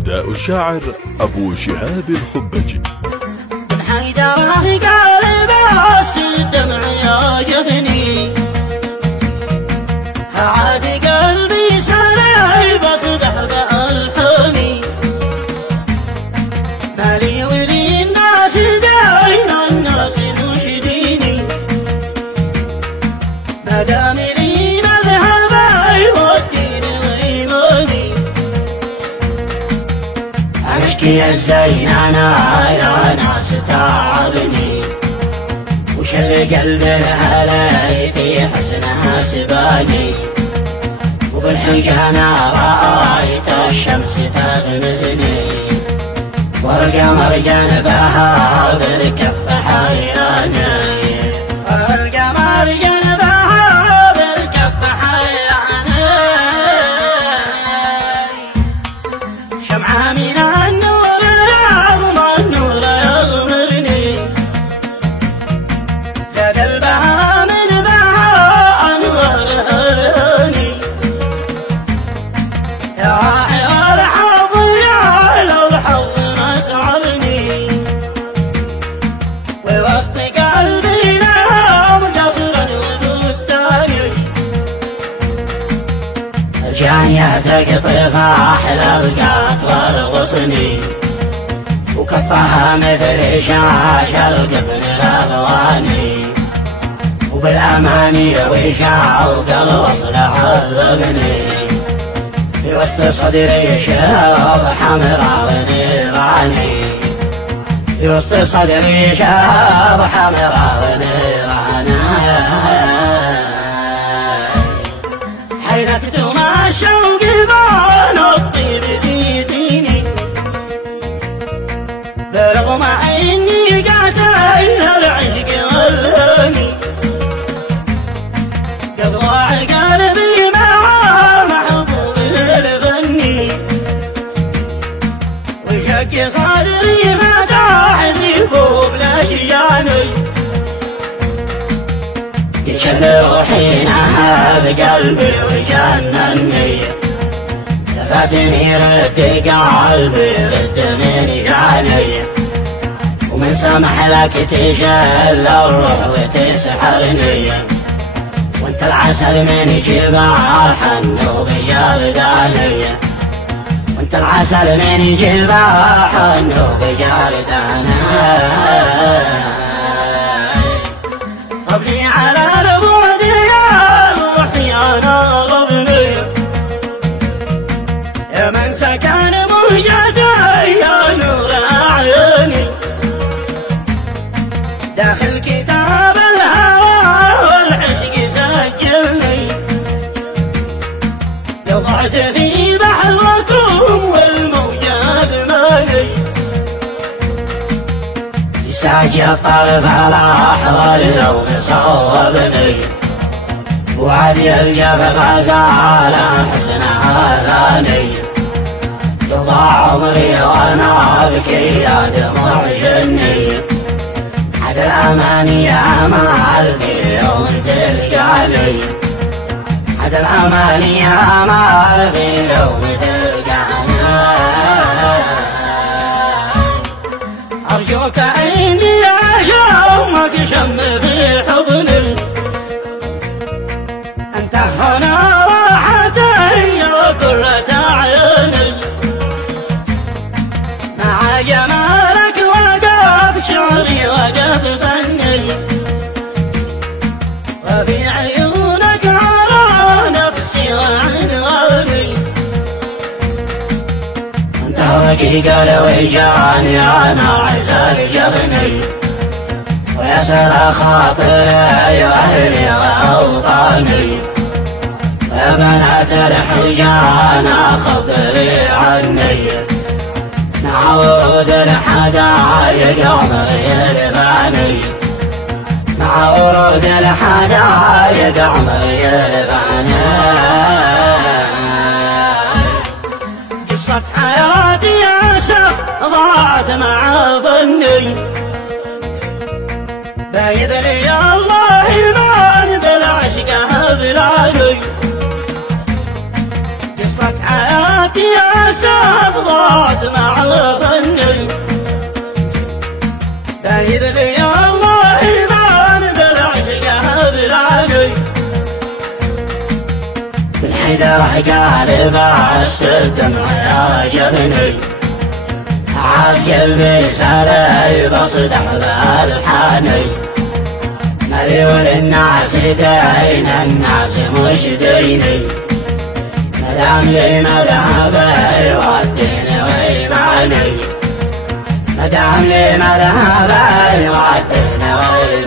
أداء الشاعر أبو شهاب الخبجي. من حيدره قلب الدمع يعجبني، عاد قلبي سري بصدح بألحاني، مالي ولي الناس بين الناس مشديني، ما دام لي نذهب يوديني ويماني، أشكي الزين أنا يا ناس تعبني، وش اللي قلب الهلاي في حسنها سباني، وبالحجة أنا رأيت الشمس تغمزني، والقمر جنبها بالكف حيراني، والقمر جنبها بالكف حيراني، شمعة من النور رغم النور يغمرني، زاد البهاء من بهاء أنوارها لهاني، يا حيا الحظ يا لو الحظ مسعرني، ووسط قلبي نام قصرا وبستاني، الجانية تقطف أحلى القات والغصني، وكفها مثل شاش القفن الأغواني، وبالأماني وشوق الوصل عذبني، في وسط صدري شاب حمراء ونيراني، في وسط صدري شاب حمراء ونيراني، حينكت مع الشوق بان الطيب بيديني، برغم اني قاتل العشق والهاني، قد ضاع قلبي مع محبوب الفني، وشق صدري فتحني بوب الاشياني، يشل روحي نهى بقلبي وجنني، فاتني رد قلبي رد من جاني، ومن سمح لك تجل الروح وتسحرني، وانت العسل من جباح النوب جارداني، وانت العسل من جباح النوب جارداني، قبلي على البعد يا روحي انا غبني، يا من سكن مهجتي يا نور أعيني، داخل كتاب الهوى والعشق سجلني، لو ضعت في بحركم والموجات مالي، يساجي الطرف على أحوال اليوم صوبني، وعدي الجفف غزال حسنها ثاني، يضاع عمري وانا ابكي يا دموع جني، عد الاماني يا مال في يوم تلقاني، عد الاماني يا مال في يوم تلقاني، ارجوك اني اشومك شم في حضني، انت هنا راحتي وقرة عيني، مع جمالك وقف شعري وقف فني، وفي عيونك أرى نفسي وعنواني، انت رقيق الوجان انا عسى جفني، ويسر خاطري واهلي واوطاني، يا بنات الحجان خبري عني، مع ورود الحدايق عمري يرفعني، مع ورود الحدايق عمري يرفعني، قصة حياتي أسف ضاعت مع ظني، بايد لي الله إيمان بالعشق هبلاني، قصة حياتي حياتي استفضت مع ظني بإذن الله ما بالعشق بلاقي بالحيدر قال بالدمع يا جبني عقل بسالي بصدع بالحاني مليون الناس دين الناس مش ديني مدام لي مذهبي والدين ويمعني مدام لي مذهبي والدين ويمعني